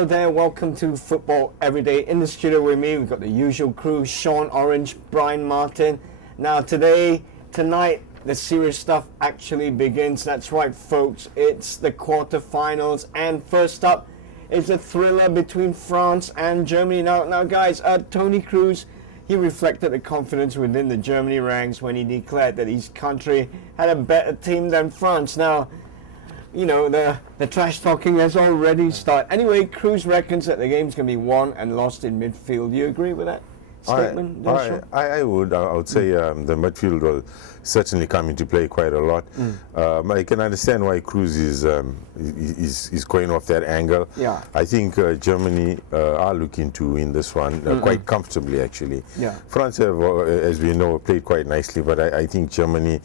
hello there. Welcome to Football Everyday. In the studio with me, we've got the usual crew, Sean Orange, Brian Martin. Now tonight, the serious stuff actually begins. That's right, folks. It's the quarterfinals, and first up is a thriller between France and Germany. Now, guys, Tony Kroos, he reflected the confidence within the Germany ranks when he declared that his country had a better team than France. Now, you know, the trash talking has already started. Anyway, Kroos reckons that the game's going to be won and lost in midfield. Do you agree with that statement? I would say the midfield will certainly come into play quite a lot. I can understand why Kroos is going off that angle. Yeah. I think Germany are looking to win this one quite comfortably, actually. Yeah. France have, as we know, played quite nicely, but I think Germany,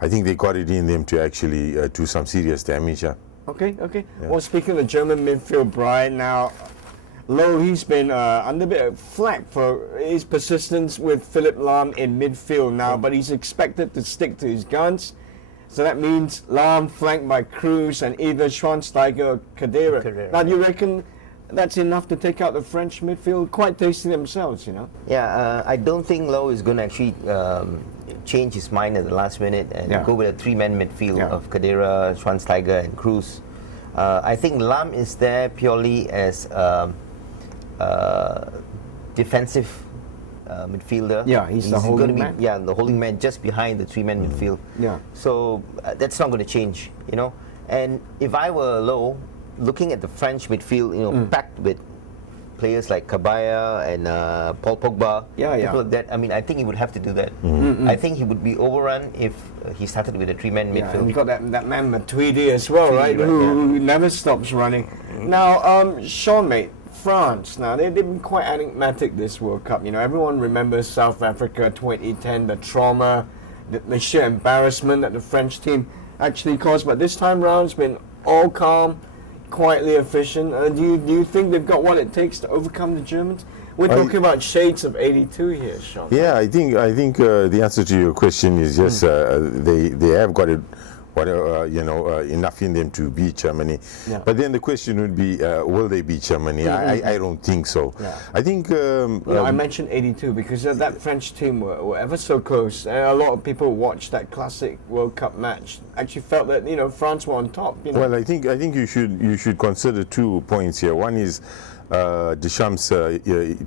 I think they got it in them to actually do some serious damage. Yeah. Okay. Yeah. Well, speaking of the German midfield, Brian, now, Loh, he's been under a bit of flack for his persistence with Philipp Lahm in midfield now, but he's expected to stick to his guns. So that means Lahm flanked by Kroos and either Schweinsteiger or Khedira. Now, do you reckon that's enough to take out the French midfield? Quite tasty themselves, you know. Yeah, I don't think Loh is going to actually change his mind at the last minute and go with a three-man midfield of Khedira, Schweinsteiger and Kroos. I think Lahm is there purely as defensive midfielder. Yeah, he's the holding man. Yeah, the holding man just behind the three-man midfield. Yeah. So that's not going to change, you know. And if I were Loh, looking at the French midfield, you know, packed with players like Cabaya and Paul Pogba, people like that, I mean, I think he would have to do that. I think he would be overrun if he started with a three-man midfield. And we've got that man Matuidi as well, right? Who never stops running. Now, Sean, mate, France, now they've been quite enigmatic this World Cup. You know, everyone remembers South Africa 2010, the trauma, the sheer embarrassment that the French team actually caused. But this time round, it's been all calm, quietly efficient. Do you think they've got what it takes to overcome the Germans? We're talking about shades of '82 here, Sean. Yeah, I think the answer to your question is yes. They have got it, enough in them to beat Germany. Yeah. But then the question would be, will they beat Germany? I don't think so. Yeah. I think. I mentioned '82 because that French team were ever so close. A lot of people watched that classic World Cup match. Actually felt that France were on top. You know? Well, I think you should consider 2 points here. One is Deschamps'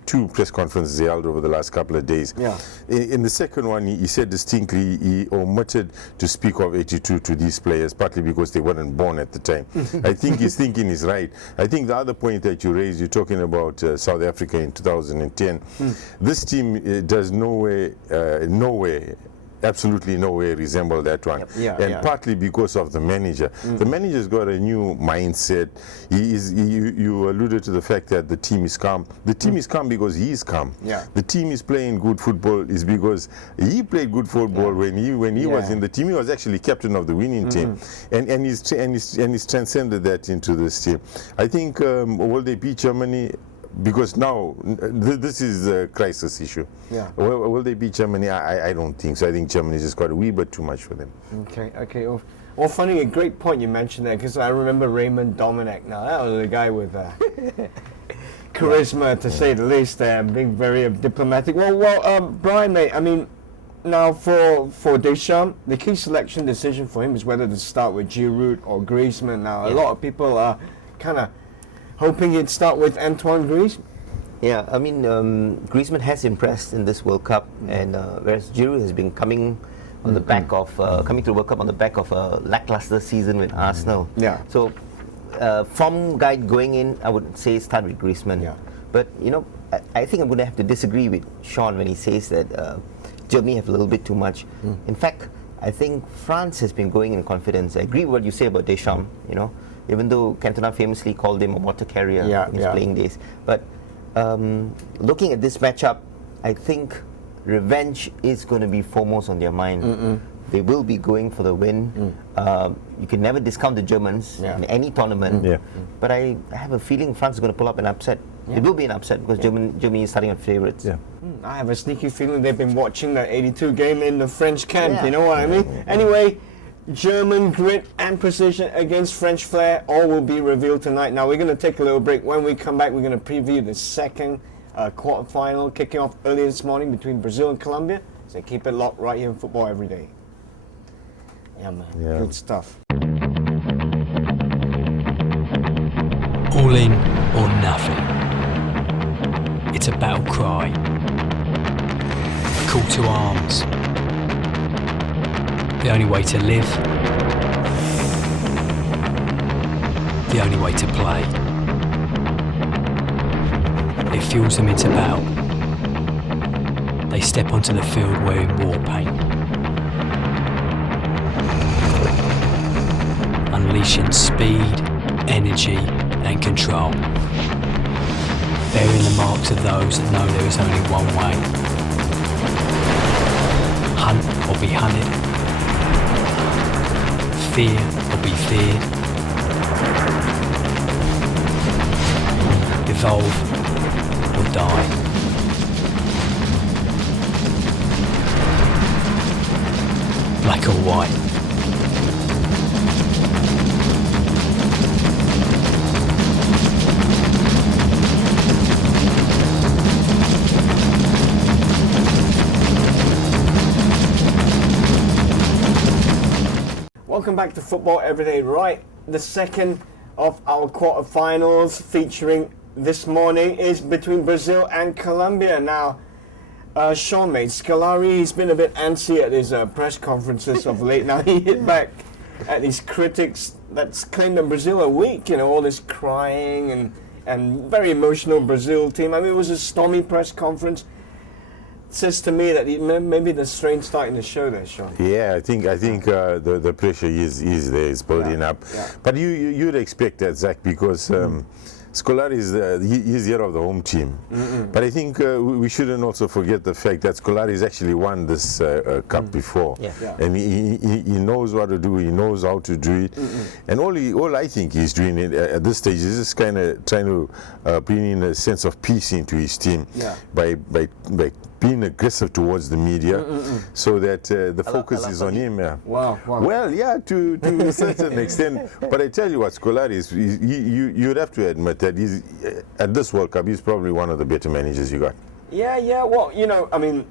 2 press conferences he held over the last couple of days. Yeah. In the second one, he said distinctly he omitted to speak of '82 to these players, partly because they weren't born at the time. I think his thinking is right. I think the other point that you raised, you're talking about South Africa in 2010. This team does nowhere, absolutely no way resemble that one. Partly because of the manager. The manager's got a new mindset. You alluded to the fact that the team is calm. The team is calm because he is calm. The team is playing good football is because he played good football when he was in the team. He was actually captain of the winning team, and he's transcended that into this team. I think will they beat Germany? Because now this is a crisis issue. Will they beat Germany? I don't think so. I think Germany's just got a wee bit too much for them. Okay. Well, funny, a great point you mentioned there, because I remember Raymond Domenech. Now, that was a guy with charisma, to say the least, being very diplomatic. Well, Brian, mate, I mean, now for Deschamps, the key selection decision for him is whether to start with Giroud or Griezmann. Now, a lot of people are kind of hoping he'd start with Antoine Griezmann. Yeah, I mean, Griezmann has impressed in this World Cup, and whereas Giroud has been coming on the back of coming to the World Cup on the back of a lackluster season with Arsenal. Yeah. So, from guide going in, I would say start with Griezmann. Yeah. But I think I'm going to have to disagree with Sean when he says that Germany have a little bit too much. In fact, I think France has been going in confidence. I agree with what you say about Deschamps. Even though Cantona famously called him a water carrier in his playing days. But looking at this matchup, I think revenge is going to be foremost on their mind. They will be going for the win. You can never discount the Germans in any tournament. But I have a feeling France is going to pull up an upset. It will be an upset because Germany is starting at favourites. I have a sneaky feeling they've been watching that '82 game in the French camp. You know what I mean? Anyway, German grit and precision against French flair, all will be revealed tonight. Now we're going to take a little break. When we come back, we're going to preview the second quarterfinal kicking off early this morning between Brazil and Colombia. So keep it locked right here in Football Every Day. Yeah, man. Yeah. Good stuff. All in or nothing. It's a battle cry. A call to arms. The only way to live. The only way to play. It fuels them into battle. They step onto the field wearing war paint. Unleashing speed, energy and control. Bearing the marks of those that know there is only one way. Hunt or be hunted. Fear or be feared. Evolve or die. Black or white. Welcome back to Football Everyday. Right, the second of our quarterfinals featuring this morning is between Brazil and Colombia. Now, Sean, mate, Scolari, he's been a bit antsy at his press conferences of late. Now he hit back at these critics that's claimed that Brazil are weak. You know, all this crying and very emotional Brazil team. I mean, it was a stormy press conference. Says to me that maybe the strain's starting to show there, Sean. Yeah, I think the pressure is there, is building up. Yeah. But you'd expect that, Zach, because Scolari is he's the head of the home team. But I think we shouldn't also forget the fact that Scolari has actually won this cup before, and he knows what to do. He knows how to do it, and all I think he's doing at this stage is just kind of trying to bring in a sense of peace into his team by being aggressive towards the media, so that the focus is on him. Yeah. Wow. Well, yeah, to a certain extent. But I tell you what, Scolari is. You'd have to admit that he's at this World Cup. He's probably one of the better managers you got. Yeah. Well, you know, I mean,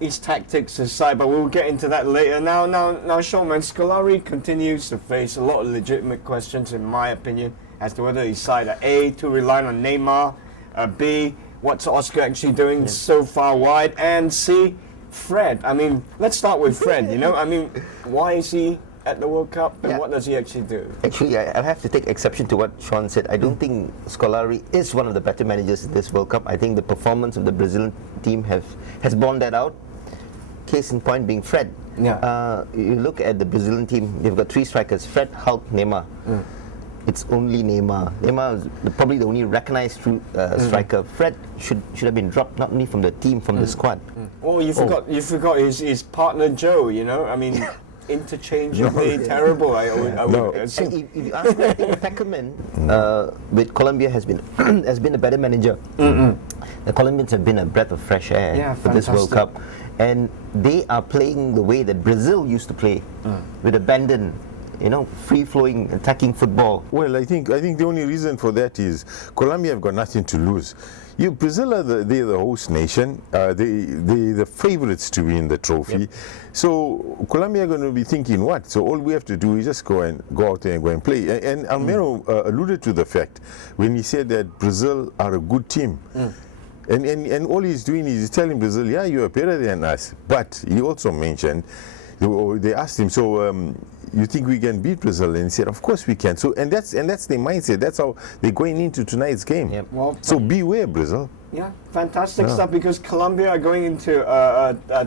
his tactics aside, but we'll get into that later. Now, Sean, man, Scolari continues to face a lot of legitimate questions, in my opinion, as to whether he's either A, too reliant on Neymar, B, what's Oscar actually doing so far wide, and C, Fred. I mean, let's start with Fred, you know? I mean, why is he at the World Cup, and what does he actually do? Actually, I have to take exception to what Sean said. I don't think Scolari is one of the better managers in this World Cup. I think the performance of the Brazilian team has borne that out. Case in point being Fred. You look at the Brazilian team, they've got three strikers, Fred, Hulk, Neymar. It's only Neymar. Neymar is probably the only recognized striker. Fred should have been dropped not only from the team, from the squad. Oh, you forgot his partner Joe. You know, I mean, interchangeably terrible. I would assume. If you ask me, I think Peckerman with Colombia has been a better manager. The Colombians have been a breath of fresh air for this World Cup, and they are playing the way that Brazil used to play, with abandon. You know, free-flowing, attacking football. Well, I think the only reason for that is Colombia have got nothing to lose. Brazil are they're the host nation. They're the favourites to win the trophy. So Colombia are going to be thinking, what? So all we have to do is just go out there and go and play. And Almero alluded to the fact when he said that Brazil are a good team. And all he's doing is he's telling Brazil, yeah, you are better than us. But he also mentioned, they asked him, so you think we can beat Brazil? And he said, of course we can. So and that's their mindset. That's how they're going into tonight's game. Well, so beware, Brazil. Yeah, fantastic stuff, because Colombia are going into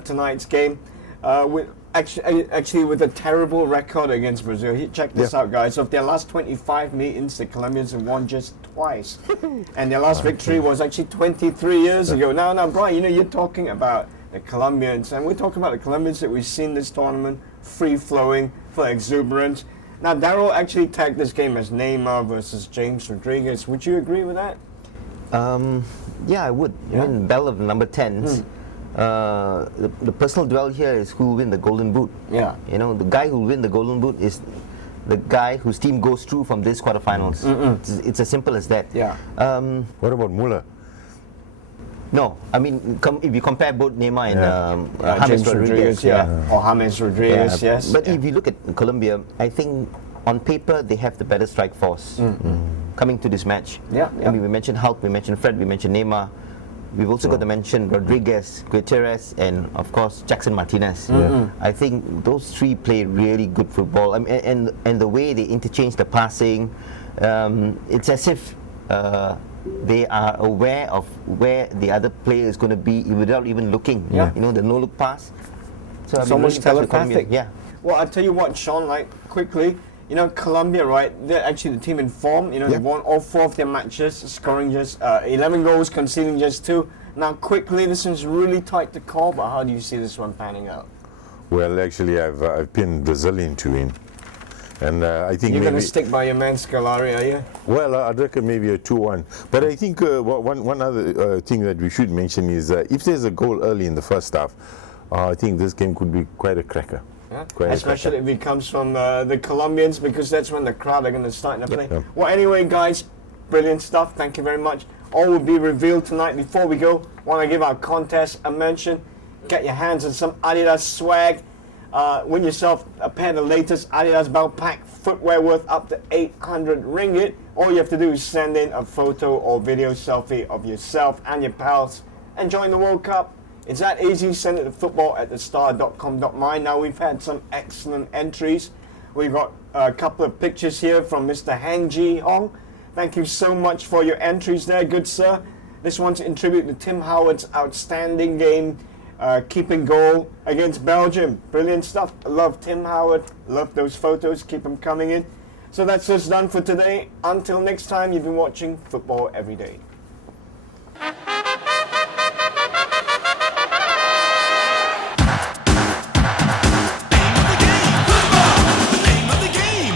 tonight's game with actually with a terrible record against Brazil. Check this out, guys. Of their last 25 meetings, the Colombians have won just twice, and their last victory was actually 23 years ago. Now, Brian, you know, you're talking about the Colombians, and we're talking about the Colombians that we've seen this tournament, free-flowing, full exuberance. Now, Daryl actually tagged this game as Neymar versus James Rodriguez. Would you agree with that? Yeah, I would. I mean, battle of number 10s. The personal duel here is who will win the Golden Boot. Yeah. You know, the guy who will win the Golden Boot is the guy whose team goes through from this quarterfinals. It's as simple as that. Yeah. What about Muller? No, I mean, if you compare both Neymar and James James Rodriguez, or James Rodriguez, yes. But if you look at Colombia, I think on paper they have the better strike force coming to this match. I mean, we mentioned Hulk, we mentioned Fred, we mentioned Neymar. We've also got to mention Rodriguez, Gutierrez, and of course Jackson Martinez. I think those three play really good football. I mean, and the way they interchange the passing, it's as if they are aware of where the other player is going to be without even looking. You know, the no-look pass. So it's almost telepathic. Yeah. Well, I'll tell you what, Sean, like, quickly, you know, Colombia, right, they're actually the team in form. You know, they won all 4 of their matches, scoring just 11 goals, conceding just 2. Now, quickly, this is really tight to call, but how do you see this one panning out? Well, actually, I've pinned Brazilian to win. And I think you're going to stick by your man Scolari, are you? Well, I'd reckon maybe a 2-1. But I think one other thing that we should mention is if there's a goal early in the first half, I think this game could be quite a cracker. Yeah. Especially if it comes from the Colombians, because that's when the crowd are going to start to play. Well, anyway, guys, brilliant stuff. Thank you very much. All will be revealed tonight. Before we go, want to give our contest a mention. Get your hands on some Adidas swag. Win yourself a pair of the latest Adidas Backpack footwear worth up to 800 ringgit. All you have to do is send in a photo or video selfie of yourself and your pals enjoying the World Cup. It's that easy. Send it to football@thestar.com.my. Now, we've had some excellent entries. We've got a couple of pictures here from Mr. Hang Ji Hong. Thank you so much for your entries there, good sir. This one's in tribute to Tim Howard's outstanding game, keeping goal against Belgium. Brilliant stuff. I love Tim Howard. Love those photos. Keep them coming in. So that's us done for today. Until next time, you've been watching Football Every Day.